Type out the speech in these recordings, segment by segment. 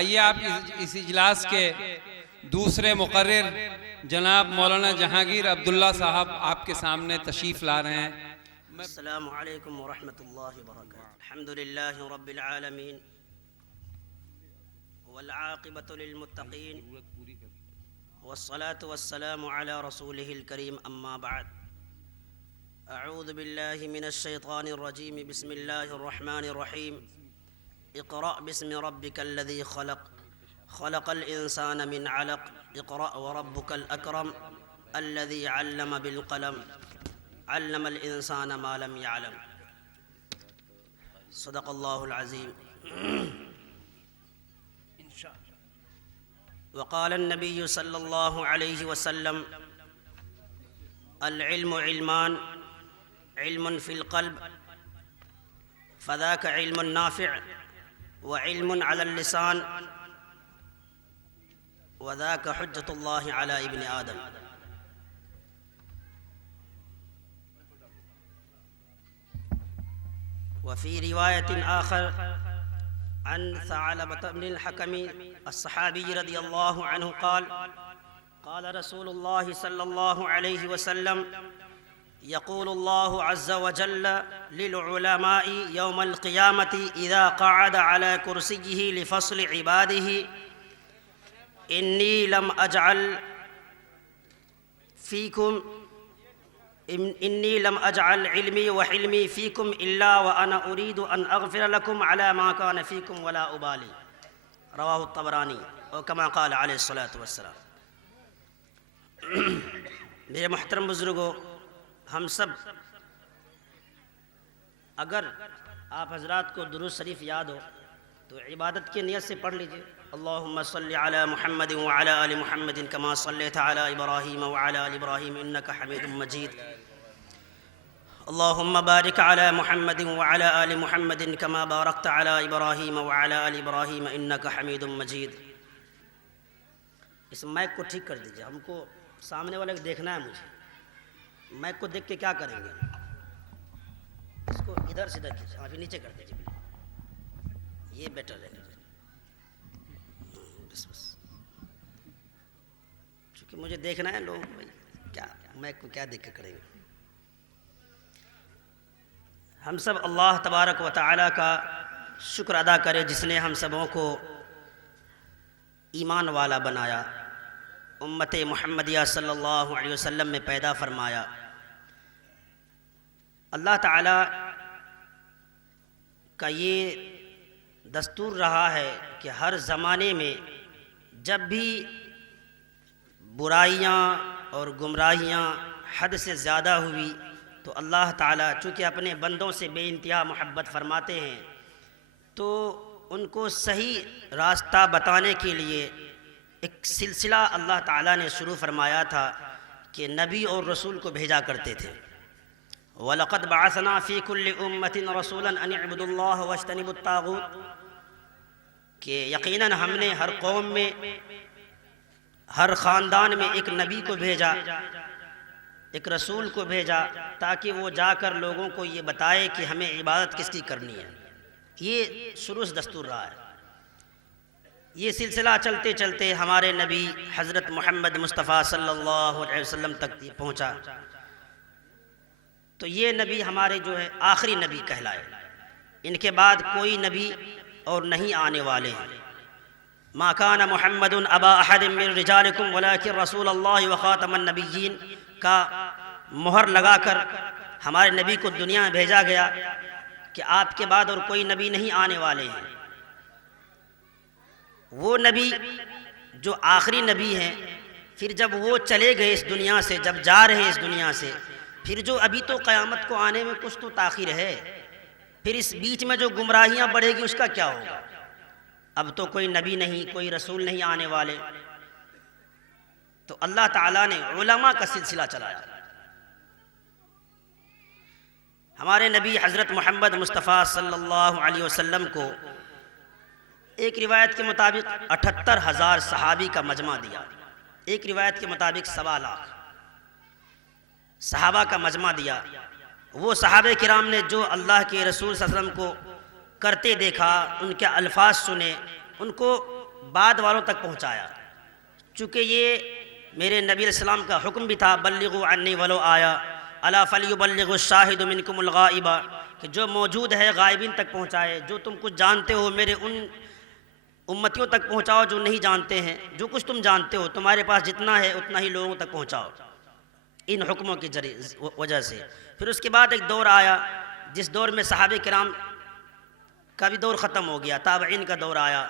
آئیے آپ اس اجلاس کے دوسرے مقرر جناب مولانا جہانگیر عبداللہ صاحب آپ کے سامنے تشریف لا رہے ہیں۔ السلام علیکم ورحمۃ اللہ وبرکاتہ۔ الحمدللہ رب العالمین والعاقبۃ للمتقین والصلاة والسلام علی رسولہ الکریم، اما بعد۔ اعوذ باللہ من الشیطان الرجیم، بسم اللہ الرحمن الرحیم۔ اقرأ باسم ربک الذی خلق، خلق الانسان من علق، اقرأ وربک الاکرم الذی علم بالقلم، علم الانسان ما لم يعلم۔ صدق اللہ العظیم۔ وقال النبی صلی اللہ علیہ وسلم: العلم علمان، علم فی القلب فذاک علم نافع، وعلم علی اللسان وذاک حجۃ اللہ علی ابن آدم۔ وفي رواية آخر عن ثعلبة بن الحكم الصحابي رضي الله عنه قال: قال رسول الله صلى الله عليه وسلم: يقول الله عز وجل للعلماء يوم القيامة إذا قعد على كرسيه لفصل عباده: إني لم أجعل علمي وحلمي فيكم إلا وأنا أريد أن أغفر لكم على ما كان فيكم ولا أبالي۔ رواه الطبرانی، اور كما قال علیہ الصلاۃ والسلام۔ میرے محترم بزرگوں، ہم سب اگر آپ حضرات کو درود شریف یاد ہو تو عبادت کی نیت سے پڑھ لیجئے۔ اللہم صلی علی محمد وعلی آل محمد کما صلیت علی ابراہیم وعلی آل ابراہیم انک حمید مجید۔ اللہم بارک علی محمد وعلی آل محمد کما بارکت علی ابراہیم وعلی آل ابراہیم انک حمید مجید۔ اس مائک کو ٹھیک کر دیجئے، ہم کو سامنے والے کو دیکھنا ہے۔ مجھے مائک کو دیکھ کے کیا کریں گے؟ اس کو ادھر سیدھا کیجئے، ابھی نیچے کر دیجئے، یہ بیٹر رہے گا۔ بس چونکہ مجھے دیکھنا ہے، لوگ کیا مائک کو کیا دیکھ کے کریں گے۔ ہم سب اللہ تبارک و تعالیٰ کا شکر ادا کرے جس نے ہم سبوں کو ایمان والا بنایا، امت محمدیہ صلی اللہ علیہ وسلم میں پیدا فرمایا۔ اللہ تعالیٰ کا یہ دستور رہا ہے کہ ہر زمانے میں جب بھی برائیاں اور گمراہیاں حد سے زیادہ ہوئی تو اللہ تعالیٰ چونکہ اپنے بندوں سے بے انتہا محبت فرماتے ہیں تو ان کو صحیح راستہ بتانے کے لیے ایک سلسلہ اللہ تعالیٰ نے شروع فرمایا تھا کہ نبی اور رسول کو بھیجا کرتے تھے۔ وَلَقَدْ بَعَثْنَا فِي كُلِّ أُمَّةٍ رَسُولًا أَنِ اعْبُدُوا اللَّهَ وَاجْتَنِبُوا الطَّاغُوتَ، کہ یقیناً ہم نے ہر قوم میں، ہر خاندان میں ایک نبی کو بھیجا، ایک رسول کو بھیجا تاکہ وہ جا کر لوگوں کو یہ بتائے کہ ہمیں عبادت کس کی کرنی ہے۔ یہ شروع سے دستور رہا ہے۔ یہ سلسلہ چلتے چلتے ہمارے نبی حضرت محمد مصطفیٰ صلی اللہ علیہ وسلم تک پہنچا، تو یہ نبی ہمارے جو ہے آخری نبی کہلائے۔ ان کے بعد کوئی نبی اور نہیں آنے والے ہیں۔ ما کان محمد ابا احد من رجالکم ولکن رسول اللہ وخاتم النبیین کا مہر لگا کر ہمارے نبی کو دنیا میں بھیجا گیا کہ آپ کے بعد اور کوئی نبی نہیں آنے والے ہیں۔ وہ نبی جو آخری نبی ہیں، پھر جب وہ چلے گئے اس دنیا سے، جب جا رہے ہیں اس دنیا سے، پھر جو ابھی تو قیامت کو آنے میں کچھ تو تاخیر ہے، پھر اس بیچ میں جو گمراہیاں بڑھے گی اس کا کیا ہوگا؟ اب تو کوئی نبی نہیں، کوئی رسول نہیں آنے والے، تو اللہ تعالیٰ نے علماء کا سلسلہ چلایا۔ ہمارے نبی حضرت محمد مصطفیٰ صلی اللہ علیہ وسلم کو ایک روایت کے مطابق 78,000 صحابی کا مجمع دیا، ایک روایت کے مطابق 1.25 لاکھ صحابہ کا مجمع دیا۔ وہ صحابہ کرام نے جو اللہ کے رسول صلی اللہ علیہ وسلم کو کرتے دیکھا، ان کے الفاظ سنے، ان کو بعد والوں تک پہنچایا، چونکہ یہ میرے نبی علیہ السلام کا حکم بھی تھا، بلغوا عنی ولو آیا، الا فلیبلغ الشاہد منکم الغائب، کہ جو موجود ہے غائبین تک پہنچائے، جو تم کچھ جانتے ہو میرے ان امتیوں تک پہنچاؤ جو نہیں جانتے ہیں، جو کچھ تم جانتے ہو تمہارے پاس جتنا ہے اتنا ہی لوگوں تک پہنچاؤ، ان حکموں کی وجہ سے۔ پھر اس کے بعد ایک دور آیا جس دور میں صحابہ کرام کا بھی دور ختم ہو گیا، تابعین کا دور آیا،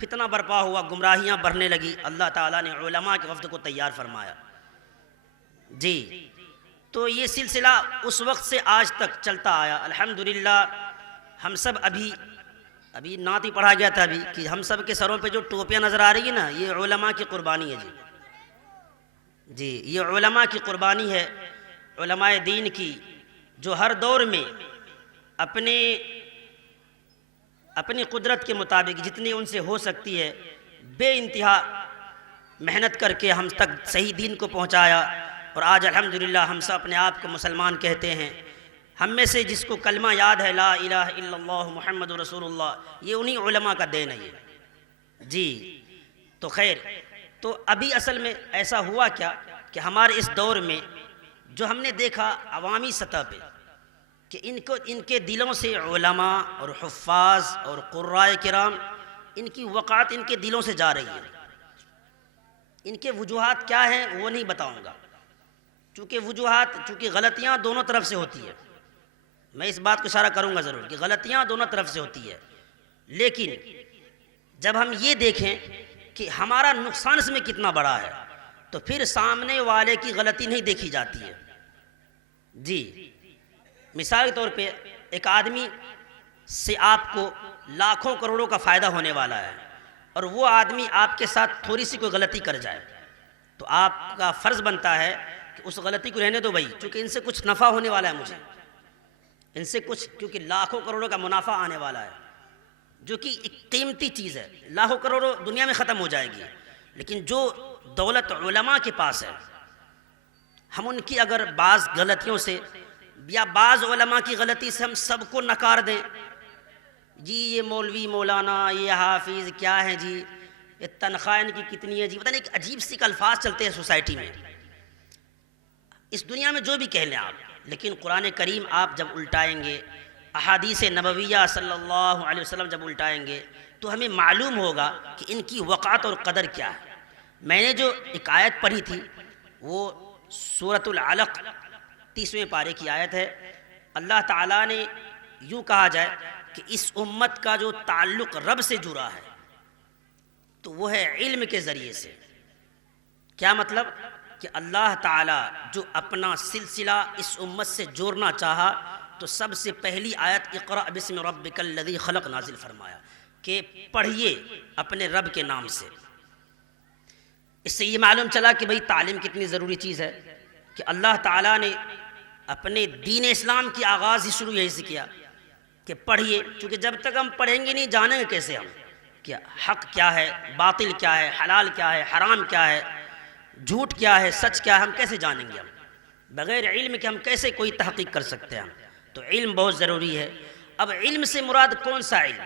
فتنہ برپا ہوا، گمراہیاں بڑھنے لگی، اللہ تعالیٰ نے علماء کے وفد کو تیار فرمایا جی۔ تو یہ سلسلہ اس وقت سے آج تک چلتا آیا، الحمدللہ۔ ہم سب ابھی نعت ہی پڑھا گیا تھا ابھی کہ ہم سب کے سروں پہ جو ٹوپیاں نظر آ رہی ہیں نا، یہ علماء کی قربانی ہے جی، یہ علماء کی قربانی ہے، علماء دین کی، جو ہر دور میں اپنی قدرت کے مطابق جتنی ان سے ہو سکتی ہے بے انتہا محنت کر کے ہم تک صحیح دین کو پہنچایا، اور آج الحمدللہ ہم سب اپنے آپ کو مسلمان کہتے ہیں۔ ہم میں سے جس کو کلمہ یاد ہے لا الہ الا اللہ محمد رسول اللہ، یہ انہی علماء کا دین ہے یہ جی۔ تو خیر، تو ابھی اصل میں ایسا ہوا کیا کہ ہمارے اس دور میں جو ہم نے دیکھا عوامی سطح پہ کہ ان کے دلوں سے علماء اور حفاظ اور قرائے کرام، ان کی وقعت ان کے دلوں سے جا رہی ہے۔ ان کے وجوہات کیا ہیں وہ نہیں بتاؤں گا، چونکہ غلطیاں دونوں طرف سے ہوتی ہے، میں اس بات کو اشارہ کروں گا ضرور کہ غلطیاں دونوں طرف سے ہوتی ہے، لیکن جب ہم یہ دیکھیں کہ ہمارا نقصان اس میں کتنا بڑا ہے تو پھر سامنے والے کی غلطی نہیں دیکھی جاتی ہے جی۔ مثال کے طور پہ ایک آدمی سے آپ کو لاکھوں کروڑوں کا فائدہ ہونے والا ہے، اور وہ آدمی آپ کے ساتھ تھوڑی سی کوئی غلطی کر جائے تو آپ کا فرض بنتا ہے کہ اس غلطی کو رہنے دو بھائی، چونکہ ان سے کچھ نفع ہونے والا ہے مجھے، ان سے کچھ، کیونکہ لاکھوں کروڑوں کا منافع آنے والا ہے، جو کہ ایک قیمتی چیز ہے، لاکھوں کروڑوں دنیا میں ختم ہو جائے گی، لیکن جو دولت علماء کے پاس ہے، ہم ان کی اگر بعض غلطیوں سے یا بعض علماء کی غلطی سے ہم سب کو نکار دیں، جی یہ مولوی مولانا، یہ حافظ کیا ہے جی، یہ تنخواہ ان کی کتنی ہے جی، پتہ نہیں ایک عجیب سی الفاظ چلتے ہیں سوسائٹی میں، اس دنیا میں جو بھی کہہ لیں آپ، لیکن قرآن کریم آپ جب الٹائیں گے، احادیث نبویہ صلی اللہ علیہ وسلم جب الٹائیں گے تو ہمیں معلوم ہوگا کہ ان کی وقعت اور قدر کیا ہے۔ میں نے جو ایک آیت پڑھی تھی وہ سورۃ العلق 30ویں پارے کی آیت ہے، اللہ تعالیٰ نے یوں کہا جائے کہ اس امت کا جو تعلق رب سے جڑا ہے تو وہ ہے علم کے ذریعے سے۔ کیا مطلب؟ کہ اللہ تعالیٰ جو اپنا سلسلہ اس امت سے جوڑنا چاہا تو سب سے پہلی آیت اقرأ بسم ربک الذی خلق نازل فرمایا کہ پڑھیے اپنے رب کے نام سے۔ اس سے یہ معلوم چلا کہ بھئی تعلیم کتنی ضروری چیز ہے، کہ اللہ تعالیٰ نے اپنے دین اسلام کی آغاز ہی شروع یہی سے کیا کہ پڑھیے، چونکہ جب تک ہم پڑھیں گے نہیں جانیں گے کیسے ہم کہ حق کیا ہے، باطل کیا ہے، حلال کیا ہے، حرام کیا ہے، جھوٹ کیا ہے، سچ کیا ہے، ہم کیسے جانیں گے؟ ہم بغیر علم کے ہم کیسے کوئی تحقیق کر سکتے ہیں؟ تو علم بہت ضروری ہے۔ اب علم سے مراد کون سا علم؟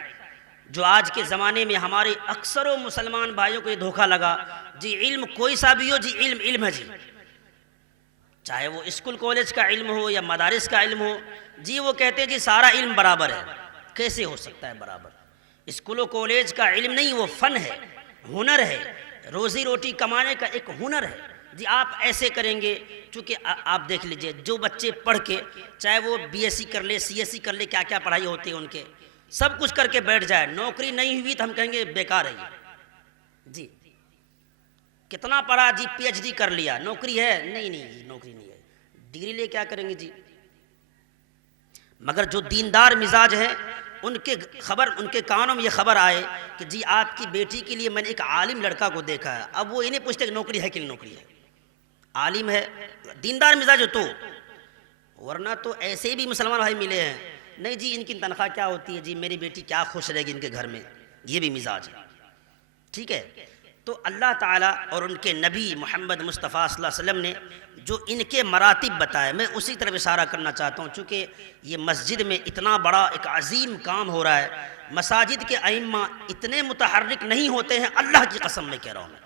جو آج کے زمانے میں ہمارے اکثر و مسلمان بھائیوں کو یہ دھوکہ لگا، جی علم کوئی سا بھی ہو، جی علم ہے جی، چاہے وہ اسکول کالج کا علم ہو یا مدارس کا علم ہو، جی وہ کہتے ہیں جی سارا علم برابر ہے۔ کیسے ہو سکتا ہے برابر؟ اسکول و کالج کا علم نہیں، وہ فن ہے، ہنر ہے، روزی روٹی کمانے کا ایک ہنر ہے جی۔ آپ ایسے کریں گے، چونکہ آپ دیکھ لیجئے جو بچے پڑھ کے، چاہے وہ بی ایس سی کر لے، سی ایس سی کر لے، کیا کیا پڑھائی ہوتی ہے ان کے، سب کچھ کر کے بیٹھ جائے، نوکری نہیں ہوئی تو ہم کہیں گے بیکار ہے جی۔ کتنا پڑھا جی، پی ایچ ڈی کر لیا، نوکری ہے؟ نہیں جی نوکری نہیں ہے، ڈگری لے کیا کریں گے جی۔ مگر جو دیندار مزاج ہیں ان کے کانوں میں یہ خبر آئے کہ جی آپ کی بیٹی کے لیے میں نے ایک عالم لڑکا کو دیکھا ہے، اب وہ انہیں پوچھتے کہ نوکری ہے کہ نہیں نوکری ہے، عالم ہے، دیندار مزاج ہو تو، ورنہ تو ایسے بھی مسلمان بھائی ملے ہیں، نہیں جی ان کی تنخواہ کیا ہوتی ہے جی، میری بیٹی کیا خوش رہے گی ان کے گھر میں، یہ بھی مزاج ہے، ٹھیک ہے۔ تو اللہ تعالیٰ اور ان کے نبی محمد مصطفیٰ صلی اللہ علیہ وسلم نے جو ان کے مراتب بتائے، میں اسی طرف اشارہ کرنا چاہتا ہوں، چونکہ یہ مسجد میں اتنا بڑا ایک عظیم کام ہو رہا ہے، مساجد کے ائمہ اتنے متحرک نہیں ہوتے ہیں، اللہ کی قسم میں کہہ رہا ہوں میں،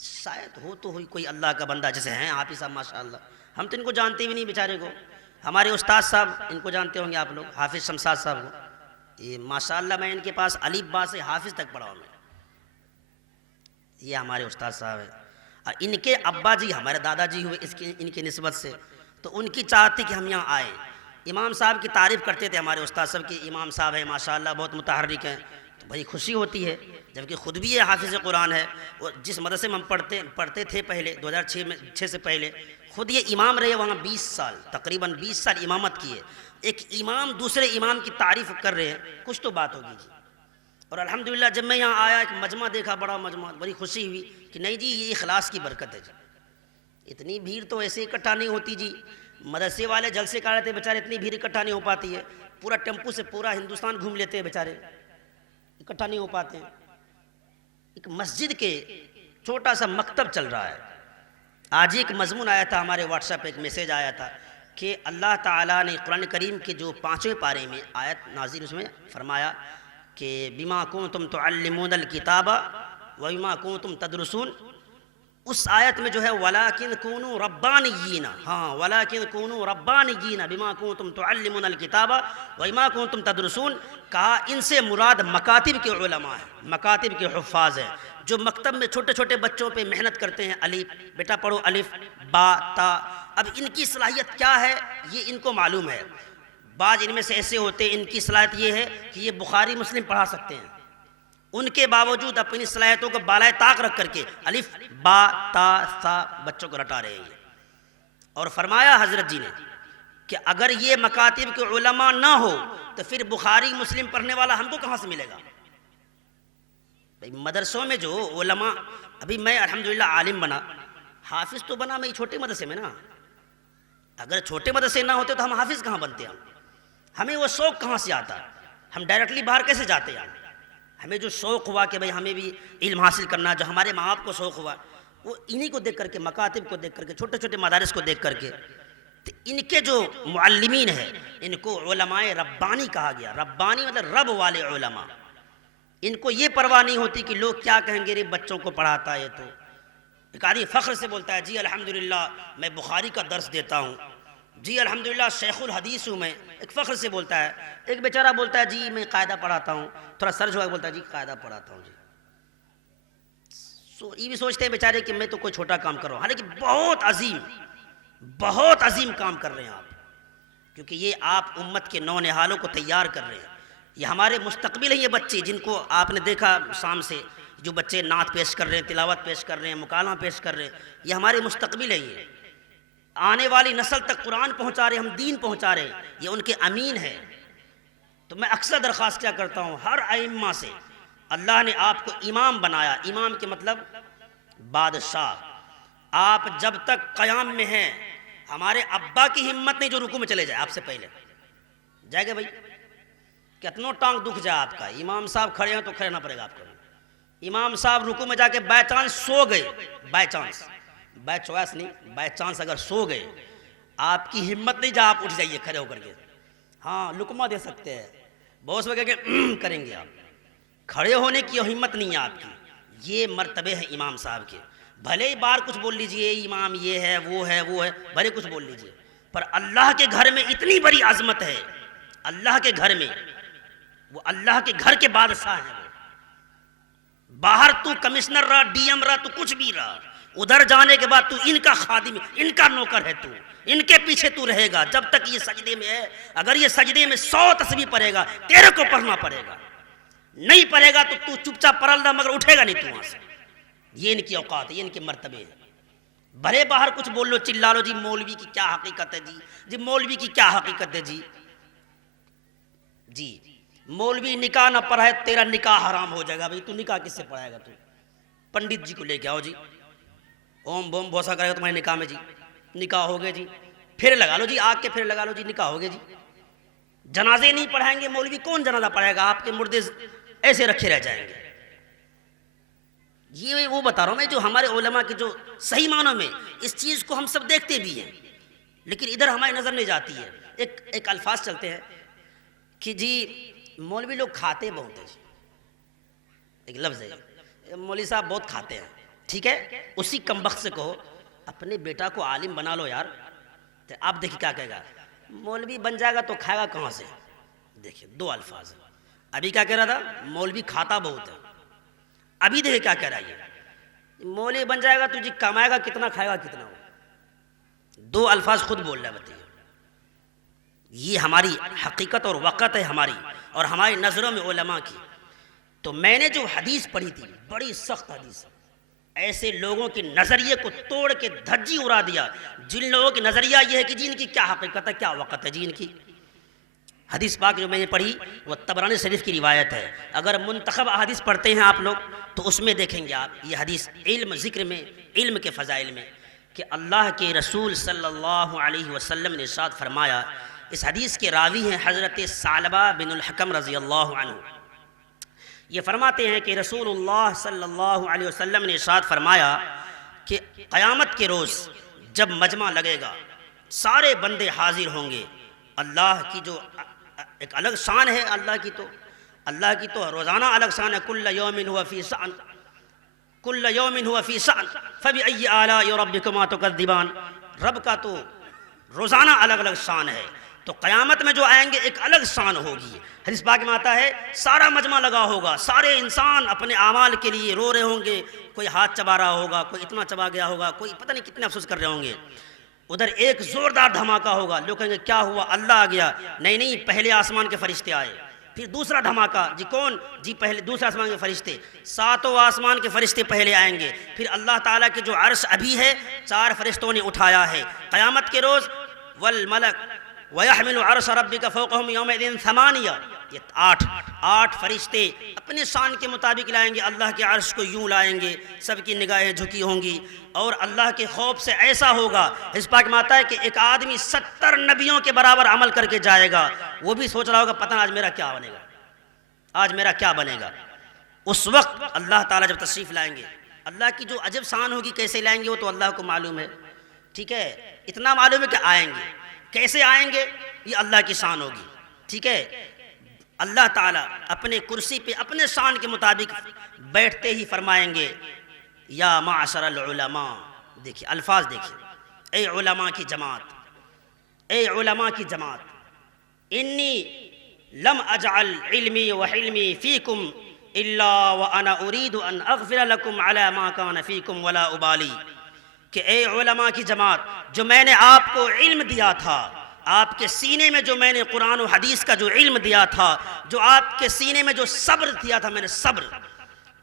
شاید ہو تو ہوئی کوئی اللہ کا بندہ جیسے ہیں حافظ صاحب ماشاءاللہ، ہم تو ان کو جانتے بھی نہیں بیچارے کو، ہمارے استاد صاحب ان کو جانتے ہوں گے آپ لوگ، حافظ شمشاد صاحب کو، یہ ماشاءاللہ میں ان کے پاس الف با سے حافظ تک پڑھا ہوں میں، یہ ہمارے استاد صاحب ہیں، اور ان کے ابا جی ہمارے دادا جی ہوئے ان کی نسبت سے، تو ان کی چاہت تھی کہ ہم یہاں آئیں۔ امام صاحب کی تعریف کرتے تھے ہمارے استاد صاحب کہ امام صاحب ہیں ماشاءاللہ بہت متحرک ہیں، تو بھائی خوشی ہوتی ہے، جبکہ خود بھی یہ حافظ قرآن ہے، اور جس مدرسے میں ہم پڑھتے تھے پہلے 2006 سے پہلے، خود یہ امام رہے وہاں 20 سال، تقریباً 20 سال امامت کیے، ایک امام دوسرے امام کی تعریف کر رہے ہیں، کچھ تو بات ہوگی جی۔ اور الحمدللہ جب میں یہاں آیا ایک مجمع دیکھا، بڑا مجمع، بڑی خوشی ہوئی کہ نہیں جی یہ اخلاص کی برکت ہے جی، اتنی بھیڑ تو ایسے اکٹھا نہیں ہوتی جی، مدرسے والے جلسے کر رہے تھے بیچارے، اتنی بھیڑ اکٹھا نہیں ہو پاتی ہے، پورا ٹیمپو سے پورا ہندوستان گھوم لیتے ہیں بیچارے، اکٹھا نہیں ہو پاتے ہیں۔ ایک مسجد کے چھوٹا سا مکتب چل رہا ہے، آج ایک مضمون آیا تھا ہمارے واٹس ایپ پہ، ایک میسیج آیا تھا کہ اللہ تعالیٰ نے قرآن کریم کے جو 5ویں پارے میں آیت نازل اس میں فرمایا کہ بما کنتم تعلمون الکتاب وبما کنتم تدرسون، اس آیت میں جو ہے وَلَٰكِنْ كُونُوا رَبَّانِيِّينَ، ہاں وَلَٰكِنْ كُونُوا رَبَّانِيِّينَ بِمَا كُنتُمْ تُعَلِّمُونَ الْكِتَابَ وَبِمَا كُنتُمْ تَدْرُسُونَ، کہا ان سے مراد مکاتب کے علماء ہیں، مکاتب کے حفاظ ہیں، جو مکتب میں چھوٹے چھوٹے بچوں پہ محنت کرتے ہیں، الف بیٹا پڑھو، الف با تا، اب ان کی صلاحیت کیا ہے یہ ان کو معلوم ہے، بعض ان میں سے ایسے ہوتے ہیں ان کی صلاحیت یہ ہے کہ یہ بخاری مسلم پڑھا سکتے ہیں، ان کے باوجود اپنی صلاحیتوں کو بالائے طاق رکھ کر کے الف با تا سا بچوں کو رٹا رہے ہیں۔ اور فرمایا حضرت جی نے کہ اگر یہ مکاتب کے علماء نہ ہو تو پھر بخاری مسلم پڑھنے والا ہم کو کہاں سے ملے گا؟ مدرسوں میں جو علماء، ابھی میں الحمدللہ عالم بنا، حافظ تو بنا میں چھوٹے مدرسے میں نا، اگر چھوٹے مدرسے نہ ہوتے تو ہم حافظ کہاں بنتے ہیں؟ ہمیں وہ شوق کہاں سے آتا؟ ہم ڈائریکٹلی باہر کیسے جاتے ہیں؟ ہمیں جو شوق ہوا کہ بھئی ہمیں بھی علم حاصل کرنا، جو ہمارے ماں باپ کو شوق ہوا، وہ انہی کو دیکھ کر کے، مکاتب کو دیکھ کر کے، چھوٹے چھوٹے مدارس کو دیکھ کر کے، تو ان کے جو معلمین ہیں ان کو علماء ربانی کہا گیا، ربانی مطلب رب والے علماء، ان کو یہ پرواہ نہیں ہوتی کہ لوگ کیا کہیں گے، رے بچوں کو پڑھاتا ہے تو ایک آدمی فخر سے بولتا ہے جی الحمدللہ میں بخاری کا درس دیتا ہوں، جی الحمدللہ شیخ الحدیث ہوں میں، ایک فخر سے بولتا ہے، ایک بیچارہ بولتا ہے جی میں قاعدہ پڑھاتا ہوں، تھوڑا سرج ہوا بولتا ہے جی قاعدہ پڑھاتا ہوں جی، یہ بھی سوچتے ہیں بیچارے کہ میں تو کوئی چھوٹا کام کر رہا ہوں، حالانکہ بہت عظیم کام کر رہے ہیں آپ، کیونکہ یہ آپ امت کے نونہالوں کو تیار کر رہے ہیں، یہ ہمارے مستقبل ہیں، یہ بچے جن کو آپ نے دیکھا شام سے جو بچے نعت پیش کر رہے ہیں، تلاوت پیش کر رہے ہیں، مکالمہ پیش کر رہے ہیں، یہ ہمارے مستقبل ہیں، یہ آنے والی نسل تک قرآن پہنچا رہے ہیں، ہم دین پہنچا رہے ہیں، یہ ان کے امین ہیں۔ تو میں اکثر درخواست کیا کرتا ہوں ہر ائمہ سے، اللہ نے آپ کو امام بنایا، امام کے مطلب بادشاہ، آپ جب تک قیام میں ہیں، ہمارے ابا کی ہمت نہیں جو رکوع میں چلے جائے آپ سے پہلے، جائے گا بھائی؟ کتنوں ٹانگ دکھ جائے آپ کا، امام صاحب کھڑے ہیں تو کھڑے نہ پڑے گا آپ کو، امام صاحب رکوع میں جا کے بائی چانس سو گئے، بائی چانس، بائی چوائس نہیں، بائی چانس اگر سو گئے، آپ کی ہمت نہیں جا آپ اٹھ جائیے کھڑے ہو کر کے، ہاں لقمہ دے سکتے ہیں، بہت سے کہ کریں گے آپ، کھڑے ہونے کی ہمت نہیں ہے آپ کی، یہ مرتبے ہیں امام صاحب کے، بھلے ہی بار کچھ بول لیجئے امام یہ ہے وہ ہے وہ ہے، بھلے کچھ بول لیجئے، پر اللہ کے گھر میں اتنی بڑی عظمت ہے، اللہ کے گھر میں، وہ اللہ کے گھر کے بادشاہ ہیں، باہر تو کمشنر رہا، ڈی ایم رہا، تو کچھ بھی رہا، ادھر جانے کے بعد تو ان کا خادم، ان کا نوکر ہے، تو ان کے پیچھے تو رہے گا جب تک یہ سجدے میں ہے، اگر یہ سجدے میں 100 تسبیح پڑھے گا تیرے کو پڑھنا پڑے گا، نہیں پڑھے گا تو چپ چاپ پڑھ رہا مگر اٹھے گا نہیں تو وہاں سے، یہ ان کی اوقات ہے، یہ ان کے مرتبے ہیں، بھلے باہر کچھ بول لو چلا لو جی مولوی کی کیا حقیقت ہے جی مولوی کی کیا حقیقت ہے جی مولوی نکاح نہ پڑھائے تیرا نکاح حرام ہو جائے گا، بھائی تو نکاح کس سے پڑھائے گا؟ تو پنڈت جی کو لے کے آؤ جی، اوم بوم بوسا کرے گا تمہارے نکاح میں جی، نکاح ہو گئے جی، پھر لگا لو جی، آگ کے پھر لگا لو جی، نکاح ہو گئے جی، جنازے نہیں پڑھائیں گے مولوی، کون جنازہ پڑھائے گا؟ آپ کے مردے ایسے رکھے رہ جائیں گے، یہ وہ بتا رہا ہوں میں، جو ہمارے علماء کے جو صحیح معنوں میں اس چیز کو ہم سب دیکھتے بھی ہیں لیکن ادھر ہماری نظر نہیں جاتی ہے، ایک الفاظ چلتے ہیں کہ جی مولوی لوگ کھاتے بہت ہیں، ایک لفظ ہے مولوی صاحب بہت کھاتے ہیں، ٹھیک ہے، اسی کمبخت سے کہو اپنے بیٹا کو عالم بنا لو یار، تو آپ دیکھیں کیا کہے گا، مولوی بن جائے گا تو کھائے گا کہاں سے؟ دیکھیں دو الفاظ ہیں، ابھی کیا کہہ رہا تھا؟ مولوی کھاتا بہت ہے، ابھی دیکھیں کیا کہہ رہا ہے، مولوی بن جائے گا تو جی کمائے گا کتنا، کھائے گا کتنا؟ دو الفاظ خود بول رہا ہے، بتائیے۔ یہ ہماری حقیقت اور وقت ہے ہماری اور ہماری نظروں میں علماء کی۔ تو میں نے جو حدیث پڑھی تھی، بڑی سخت حدیث، ایسے لوگوں کے نظریے کو توڑ کے دھجی اڑا دیا، جن لوگوں کی نظریہ یہ ہے کہ جی ان کی کیا حقیقت ہے، کیا وقت ہے جی ان کی۔ حدیث پاک جو میں نے پڑھی وہ طبرانی شریف کی روایت ہے، اگر منتخب حدیث پڑھتے ہیں آپ لوگ تو اس میں دیکھیں گے آپ یہ حدیث علم ذکر میں، علم کے فضائل میں، کہ اللہ کے رسول صلی اللہ علیہ وسلم نے ارشاد فرمایا، اس حدیث کے راوی ہیں حضرت ثعلبہ بن الحکم رضی اللہ عنہ، یہ فرماتے ہیں کہ رسول اللہ صلی اللہ علیہ وسلم نے ارشاد فرمایا کہ قیامت کے روز جب مجمع لگے گا، سارے بندے حاضر ہوں گے، اللہ کی جو ایک الگ شان ہے، اللہ کی تو روزانہ الگ شان ہے، کل یوم ہوا فی شأن، کل یوم ہوا فی شأن فبأی آلاء ربکما تکذبان، رب کا تو روزانہ الگ الگ شان ہے، تو قیامت میں جو آئیں گے ایک الگ شان ہوگی۔ حدیث پاک میں آتا ہے سارا مجمع لگا ہوگا، سارے انسان اپنے اعمال کے لیے رو رہے ہوں گے، کوئی ہاتھ چبا رہا ہوگا، کوئی اتنا چبا گیا ہوگا، کوئی پتہ نہیں کتنے افسوس کر رہے ہوں گے، ادھر ایک زوردار دھماکہ ہوگا، لوگ کہیں گے کیا ہوا، اللہ آ گیا، نہیں پہلے آسمان کے فرشتے آئے، پھر دوسرا دھماکہ، جی کون؟ جی پہلے دوسرے آسمان کے فرشتے، ساتوں آسمان کے فرشتے پہلے آئیں گے، پھر اللہ تعالیٰ کے جو عرش ابھی ہے 4 فرشتوں نے اٹھایا ہے، قیامت کے روز والملک وَيَحْمِلُ عَرْشَ رَبِّكَ فَوْقَهُمْ يَوْمَئِذٍ ثَمَانِيَةٌ، یہ 8 فرشتے اپنے شان کے مطابق لائیں گے، اللہ کے عرش کو یوں لائیں گے، سب کی نگاہیں جھکی ہوں گی، اور اللہ کے خوف سے ایسا ہوگا، اس پاک میں آتا ہے کہ ایک آدمی 70 نبیوں کے برابر عمل کر کے جائے گا، وہ بھی سوچ رہا ہوگا پتہ نہیں آج میرا کیا بنے گا، آج میرا کیا بنے گا۔ اس وقت اللہ تعالیٰ جب تشریف لائیں گے، اللہ کی جو عجب شان ہوگی، کیسے لائیں گے وہ تو اللہ کو معلوم ہے، ٹھیک ہے، اتنا معلوم ہے کہ آئیں گے، کیسے آئیں گے یہ اللہ کی شان ہوگی، ٹھیک ہے۔ اللہ تعالیٰ اپنے کرسی پہ اپنے شان کے مطابق بیٹھتے ہی فرمائیں گے یا معاشر العلماء، دیکھیے الفاظ دیکھیے، اے علماء کی جماعت، اے علماء کی جماعت، انی لم اجعل علمی وحلمی فیکم الا وانا ارید ان اغفر لکم علی ما کان فیکم ولا ابالی، کہ اے علماء کی جماعت، جو میں نے آپ کو علم دیا تھا، آپ کے سینے میں جو میں نے قرآن و حدیث کا جو علم دیا تھا، جو آپ کے سینے میں جو صبر دیا تھا، میں نے صبر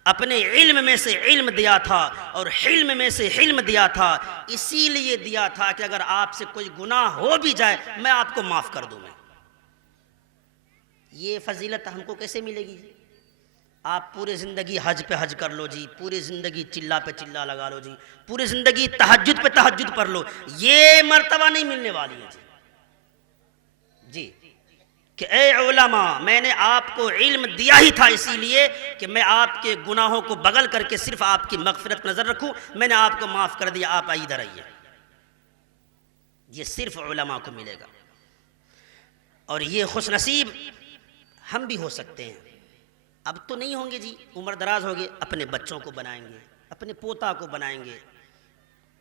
اپنے علم میں سے علم دیا تھا اور حلم میں سے حلم دیا تھا، اسی لیے دیا تھا کہ اگر آپ سے کوئی گناہ ہو بھی جائے میں آپ کو معاف کر دوں۔ میں یہ فضیلت ہم کو کیسے ملے گی؟ آپ پورے زندگی حج پہ حج کر لو جی، پوری زندگی چلا پہ چلا لگا لو جی، پوری زندگی تہجد پہ تہجد پڑھ لو، یہ مرتبہ نہیں ملنے والی ہے جی کہ اے علماء، میں نے آپ کو علم دیا ہی تھا اسی لیے کہ میں آپ کے گناہوں کو بغل کر کے صرف آپ کی مغفرت پر نظر رکھوں، میں نے آپ کو معاف کر دیا، آپ ادھر آئیے۔ یہ صرف علماء کو ملے گا، اور یہ خوش نصیب ہم بھی ہو سکتے ہیں۔ اب تو نہیں ہوں گے جی، عمر دراز ہوگے، اپنے بچوں کو بنائیں گے، اپنے پوتا کو بنائیں گے۔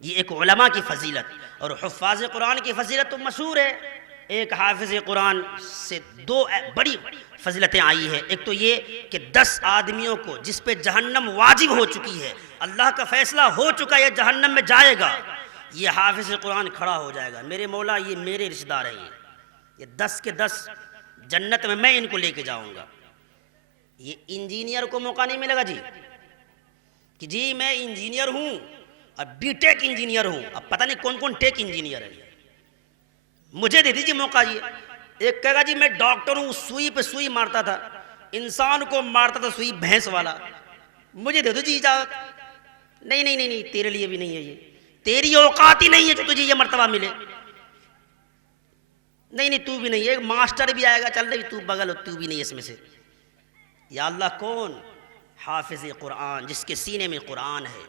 یہ ایک علماء کی فضیلت، اور حفاظ قرآن کی فضیلت تو مشہور ہے۔ ایک حافظ قرآن سے 2 بڑی فضیلتیں آئی ہیں، ایک تو یہ کہ 10 آدمیوں کو جس پہ جہنم واجب ہو چکی ہے، اللہ کا فیصلہ ہو چکا ہے یہ جہنم میں جائے گا، یہ حافظ قرآن کھڑا ہو جائے گا، میرے مولا یہ میرے رشتہ دار ہیں، یہ 10 کے 10 جنت میں ان کو لے کے جاؤں گا۔ یہ انجینئر کو موقع نہیں ملے گا جی کہ جی میں انجینئر ہوں اور بی ٹیک انجینئر ہوں، اب پتہ نہیں کون کون ٹیک انجینئر ہے، مجھے دے دیجیے موقع۔ یہ ایک کہے گا جی میں ڈاکٹر ہوں، سوئی پہ سوئی مارتا تھا، انسان کو مارتا تھا سوئی بھینس والا، مجھے دے دو جی اجازت۔ نہیں تیرے لیے بھی نہیں ہے، یہ تیری اوقات ہی نہیں ہے جو تجھے یہ مرتبہ ملے۔ نہیں تو بھی نہیں ہے، ماسٹر بھی آئے گا، چل رہی تو بغل، تو بھی نہیں اس میں سے۔ یا اللہ کون؟ حافظ قرآن، جس کے سینے میں قرآن ہے،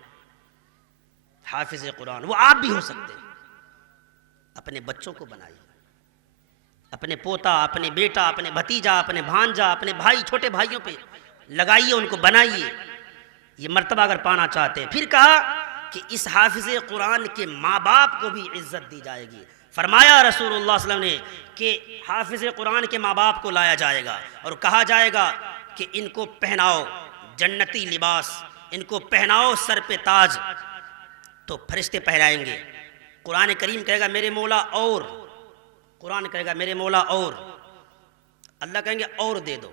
حافظ قرآن، وہ آپ بھی ہو سکتے ہیں۔ اپنے بچوں کو بنائیے، اپنے پوتا، اپنے بیٹا، اپنے بھتیجا، اپنے بھانجا، اپنے بھائی، چھوٹے بھائیوں پہ لگائیے، ان کو بنائیے، یہ مرتبہ اگر پانا چاہتے ہیں۔ پھر کہا کہ اس حافظ قرآن کے ماں باپ کو بھی عزت دی جائے گی۔ فرمایا رسول اللہ صلی اللہ علیہ وسلم نے کہ حافظ قرآن کے ماں باپ کو لایا جائے گا اور کہا جائے گا کہ ان کو پہناؤ جنتی لباس، ان کو پہناؤ سر پہ تاج، تو فرشتے پہنائیں گے۔ قرآن کریم کہے گا میرے مولا اور، قرآن کہے گا میرے مولا اور، اللہ کہیں گے اور دے دو،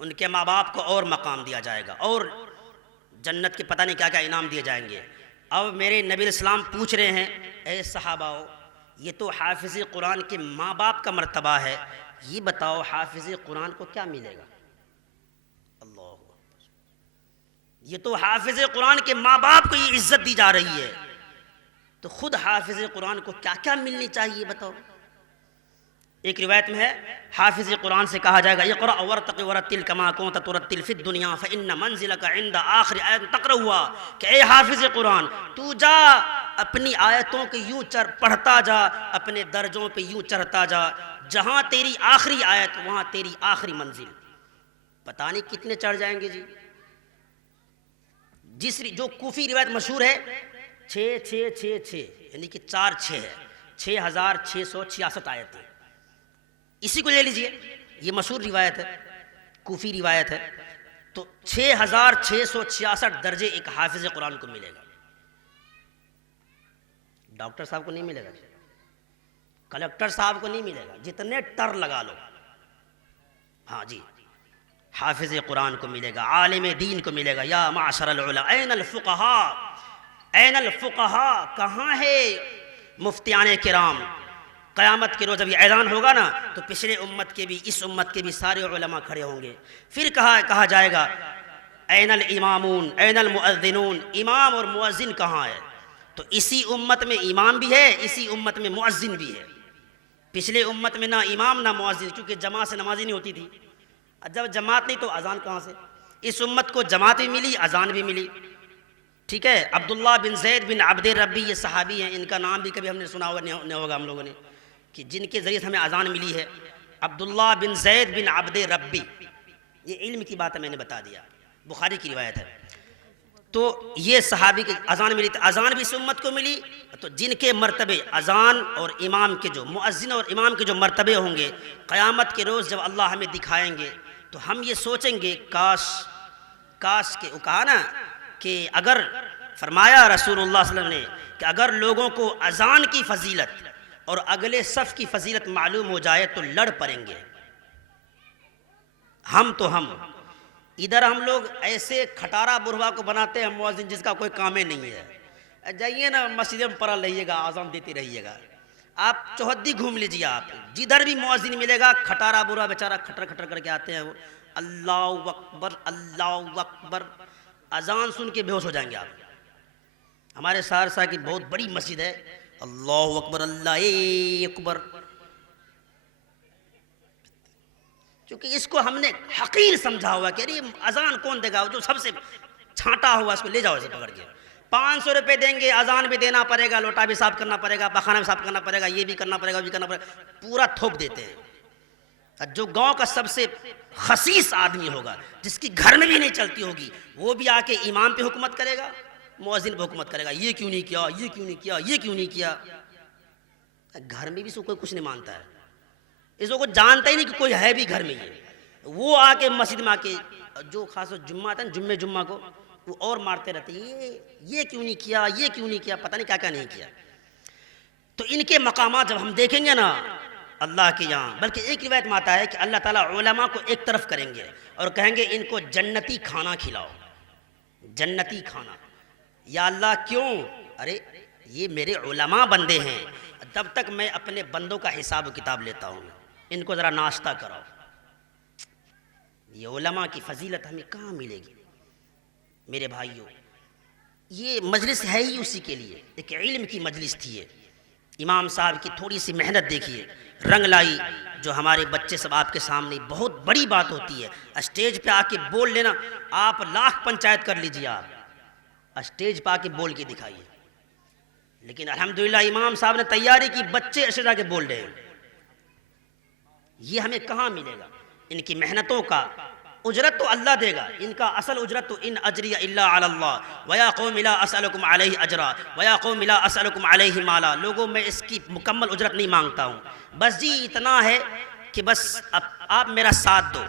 ان کے ماں باپ کو اور مقام دیا جائے گا، اور جنت کے پتہ نہیں کیا کیا انعام دیے جائیں گے۔ اب میرے نبی الاسلام پوچھ رہے ہیں اے صحابہ، یہ تو حافظ قرآن کے ماں باپ کا مرتبہ ہے، یہ بتاؤ حافظ قرآن کو کیا ملے گا؟ اللہ اکبر، یہ تو حافظ قرآن کے ماں باپ کو یہ عزت دی جا رہی ہے، تو خود حافظ قرآن کو کیا کیا ملنی چاہیے بتاؤ؟ ایک روایت میں ہے حافظ قرآن سے کہا جائے گا اقرأ ورتق ورتل کما کنت ترتل فی الدنیا فإن منزلک عند آخر آیت تقرأها، کہ اے حافظ قرآن تو جا اپنی آیتوں کو یوں پڑھتا جا، اپنے درجوں پہ یوں چڑھتا جا، جہاں تیری آخری آیت وہاں تیری آخری منزل۔ پتہ نہیں کتنے چڑھ جائیں گے جی۔ جو کوفی روایت مشہور ہے 6 یعنی کہ 4 ہے، 6666 آیتیں، اسی کو لے لیجئے، یہ مشہور روایت ہے، کوفی روایت ہے، تو 6666 درجے ایک حافظ قرآن کو ملے گا۔ ڈاکٹر صاحب کو نہیں ملے گا، کلکٹر صاحب کو نہیں ملے گا، جتنے ٹر لگا لو، ہاں جی، حافظ قرآن کو ملے گا، عالم دین کو ملے گا۔ یا معشر العلماء این الفقہاء، این الفقہاء، کہاں ہے مفتیان کرام؟ قیامت کے روز جب یہ اعلان ہوگا نا تو پچھلے امت کے بھی اس امت کے بھی سارے علماء کھڑے ہوں گے۔ پھر کہا جائے گا این الامامون این المؤذنون، امام اور مؤذن کہاں ہے؟ تو اسی امت میں امام بھی ہے، اسی امت میں مؤذن بھی ہے۔ پچھلے امت میں نہ امام نہ مؤذن، کیونکہ جماعت سے نماز ہی نہیں ہوتی تھی، جب جماعت نہیں تو اذان کہاں سے؟ اس امت کو جماعت بھی ملی، اذان بھی ملی، ٹھیک ہے۔ عبداللہ بن زید بن عبد ربی یہ صحابی ہیں، ان کا نام بھی کبھی ہم نے سنا ہوگا ہم لوگوں نے، کہ جن کے ذریعے سے ہمیں اذان ملی ہے، عبداللہ بن زید بن عبد ربی، یہ علم کی بات ہے، میں نے بتا دیا، بخاری کی روایت ہے۔ تو یہ صحابی کی اذان ملی، تو اذان بھی اس امت کو ملی، تو جن کے مرتبے اذان اور امام کے جو مؤذن اور امام کے جو مرتبے ہوں گے، قیامت کے روز جب اللہ ہمیں دکھائیں گے تو ہم یہ سوچیں گے کاش کہ وہ کہا نا کہ اگر فرمایا رسول اللہ صلی اللہ علیہ وسلم نے کہ اگر لوگوں کو اذان کی فضیلت اور اگلے صف کی فضیلت معلوم ہو جائے تو لڑ پڑیں گے۔ ہم ادھر ہم لوگ ایسے کھٹارا برہوا کو بناتے ہیں مؤذن جس کا کوئی کام ہی نہیں ہے، جائیے نا مسجد میں پڑھا رہیے گا، اذان دیتے رہیے گا، آپ چوہدی گھوم لیجیے، آپ جدھر بھی مؤذن ملے گا کھٹارا برہوا بیچارہ کھٹر کھٹر کر کے آتے ہیں، وہ اللہ اکبر اللہ اکبر، اذان سن کے بے ہوش ہو جائیں گے آپ۔ ہمارے سہرسہ کی بہت بڑی مسجد ہے، اللہ اکبر اللہ اکبر، کیونکہ اس کو ہم نے حقیر سمجھا ہوا کہ ارے اذان کون دے گا، جو سب سے چھانٹا ہوا اس کو لے جاؤ اسے پکڑ کے، 500 روپے دیں گے، اذان بھی دینا پڑے گا، لوٹا بھی صاف کرنا پڑے گا، پخانہ بھی صاف کرنا پڑے گا، یہ بھی کرنا پڑے گا، وہ بھی کرنا پڑے گا، پورا تھوپ دیتے ہیں۔ جو گاؤں کا سب سے خسیس آدمی ہوگا، جس کی گھر میں بھی نہیں چلتی ہوگی، وہ بھی آ کے امام پہ حکومت کرے گا، مؤذن پہ حکومت کرے گا، یہ کیوں نہیں کیا، یہ کیوں نہیں کیا، یہ کیوں نہیں کیا۔ گھر میں بھی کوئی کچھ نہیں مانتا ہے، اس کو جانتا ہی نہیں کہ کوئی ہے بھی گھر میں، وہ آ کے مسجد میں آ کے جو خاص جمعہ تھا نا، جمعہ کو وہ اور مارتے رہتے، یہ کیوں نہیں کیا، یہ کیوں نہیں کیا، پتہ نہیں کیا کیا نہیں کیا۔ تو ان کے مقامات جب ہم دیکھیں گے نا اللہ کے یہاں، بلکہ ایک روایت میں آتا ہے کہ اللہ تعالیٰ علماء کو ایک طرف کریں گے اور کہیں گے ان کو جنتی کھانا کھلاؤ، جنتی کھانا۔ یا اللہ کیوں؟ ارے یہ میرے علماء بندے ہیں، تب تک میں اپنے بندوں کا حساب و کتاب لیتا ہوں، ان کو ذرا ناشتہ کراؤ۔ یہ علماء کی فضیلت ہمیں کہاں ملے گی میرے بھائیوں؟ یہ مجلس ہے ہی اسی کے لیے، ایک علم کی مجلس تھی یہ۔ امام صاحب کی تھوڑی سی محنت دیکھیے، رنگ لائی، جو ہمارے بچے سب آپ کے سامنے، بہت بڑی بات ہوتی ہے اسٹیج پہ آ کے بول لینا، آپ لاکھ پنچایت کر لیجیے، آپ اسٹیج پہ آ کے بول کے دکھائیے، لیکن الحمدللہ امام صاحب نے تیاری کی، بچے ایسے جا کے بول رہے ہیں۔ یہ ہمیں کہاں ملے گا؟ ان کی محنتوں کا اجرت تو اللہ دے گا، ان کا اصل اجرت تو ان اجری الا علی اللہ ویا قوم لا اسألکم علیہ اجرا ویا قوم لا اسألکم علیہ مالا. لوگوں میں اس کی مکمل اجرت نہیں مانگتا ہوں، بس جی اتنا ہے کہ بس آپ میرا ساتھ دو،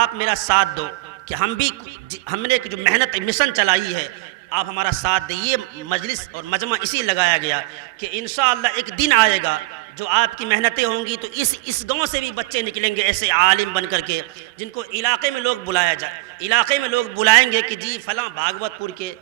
آپ میرا ساتھ دو کہ ہم نے جو محنت مشن چلائی ہے آپ ہمارا ساتھ دیں. یہ مجلس اور مجمع اسی لگایا گیا کہ انشاءاللہ ایک دن آئے گا جو آپ کی محنتیں ہوں گی تو اس گاؤں سے بھی بچے نکلیں گے ایسے عالم بن کر کے جن کو علاقے میں لوگ بلایا جائے، علاقے میں لوگ بلائیں گے کہ جی فلاں بھاگوت پور کے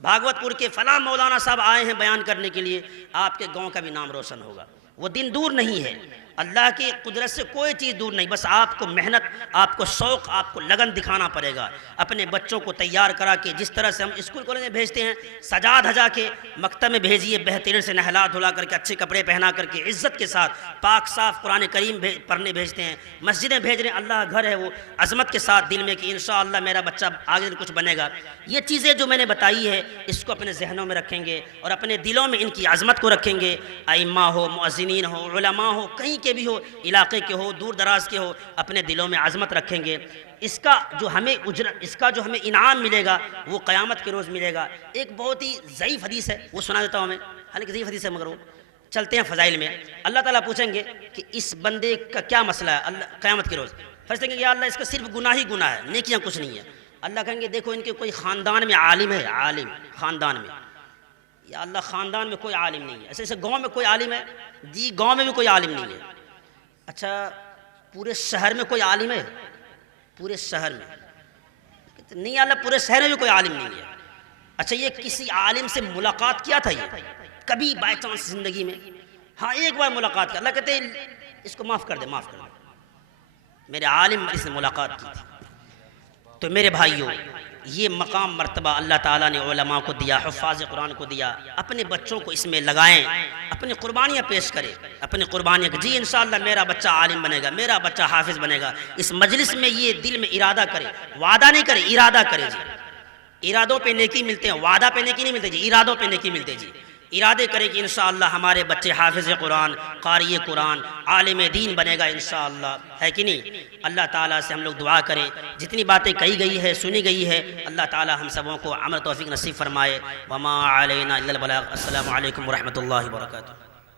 بھاگوت پور کے فلاں مولانا صاحب آئے ہیں بیان کرنے کے لیے، آپ کے گاؤں کا بھی نام روشن ہوگا. وہ دن دور نہیں ہے، اللہ کی قدرت سے کوئی چیز دور نہیں، بس آپ کو محنت، آپ کو شوق، آپ کو لگن دکھانا پڑے گا. اپنے بچوں کو تیار کرا کے جس طرح سے ہم اسکول کالج میں بھیجتے ہیں سجا دھجا کے، مکتب میں بھیجیے بہترین سے نہلا دھلا کر کے اچھے کپڑے پہنا کر کے عزت کے ساتھ پاک صاف قرآن کریم پڑھنے بھیجتے ہیں، مسجدیں بھیج رہے ہیں، اللہ گھر ہے وہ عظمت کے ساتھ دل میں کہ انشاءاللہ میرا بچہ آگے کچھ بنے گا. یہ چیزیں جو میں نے بتائی ہے اس کو اپنے ذہنوں میں رکھیں گے اور اپنے دلوں میں ان کی عظمت کو رکھیں گے. ائمہ ہو، مؤذنین ہو، علماء ہو، کہیں کے بھی ہو، علاقے کے ہو، دور دراز کے ہو، اپنے دلوں میں عظمت رکھیں گے. اس کا جو ہمیں انعام ملے گا وہ قیامت کے روز ملے گا. ایک بہت ہی ضعیف حدیث ہے، وہ سنا دیتا ہوں میں، حالانکہ ضعیف حدیث ہے مگر وہ چلتے ہیں فضائل میں. اللہ تعالیٰ پوچھیں گے کہ اس بندے کا کیا مسئلہ ہے اللہ قیامت کے روز. فرشتے کہیں گے یا اللہ اس کا صرف گناہ ہی گناہ ہے، نیکیاں کچھ نہیں ہے. اللہ کہیں گے دیکھو ان کے کوئی خاندان میں عالم ہے، عالم خاندان میں، یا اللہ خاندان میں کوئی عالم نہیں ہے. ایسے گاؤں میں کوئی عالم ہے؟ جی گاؤں میں بھی کوئی عالم نہیں ہے. اچھا پورے شہر میں کوئی عالم ہے؟ پورے شہر میں نہیں، اللہ پورے شہر میں بھی کوئی عالم نہیں ہے. اچھا یہ کسی عالم سے ملاقات کیا تھا یہ کبھی بائی چانس زندگی میں؟ ہاں ایک بار ملاقات کیا. اللہ کہتے ہیں اس کو معاف کر دے، معاف کر دے، میرے عالم اس نے ملاقات کی تھی. تو میرے بھائیوں یہ مقام مرتبہ اللہ تعالیٰ نے علماء کو دیا، حفاظ قرآن کو دیا. اپنے بچوں کو اس میں لگائیں، اپنی قربانیاں پیش کریں، اپنی قربانیاں کہ جی انشاءاللہ میرا بچہ عالم بنے گا، میرا بچہ حافظ بنے گا. اس مجلس میں یہ دل میں ارادہ کرے، وعدہ نہیں کرے، ارادہ کرے. جی ارادوں پہ نیکی ملتے ہیں، وعدہ پہ نیکی نہیں ملتے جی، ارادوں پہ نیکی ملتے. جی ارادے کرے کہ انشاءاللہ ہمارے بچے حافظ قرآن، قاری قرآن، عالم دین بنے گا انشاءاللہ، ہے کہ نہیں؟ اللہ تعالیٰ سے ہم لوگ دعا کریں. جتنی باتیں کہی گئی ہے، سنی گئی ہے، اللہ تعالیٰ ہم سبوں کو عمل توفیق نصیب فرمائے. وما علینا الا البلاغ. السلام علیکم ورحمۃ اللہ وبرکاتہ.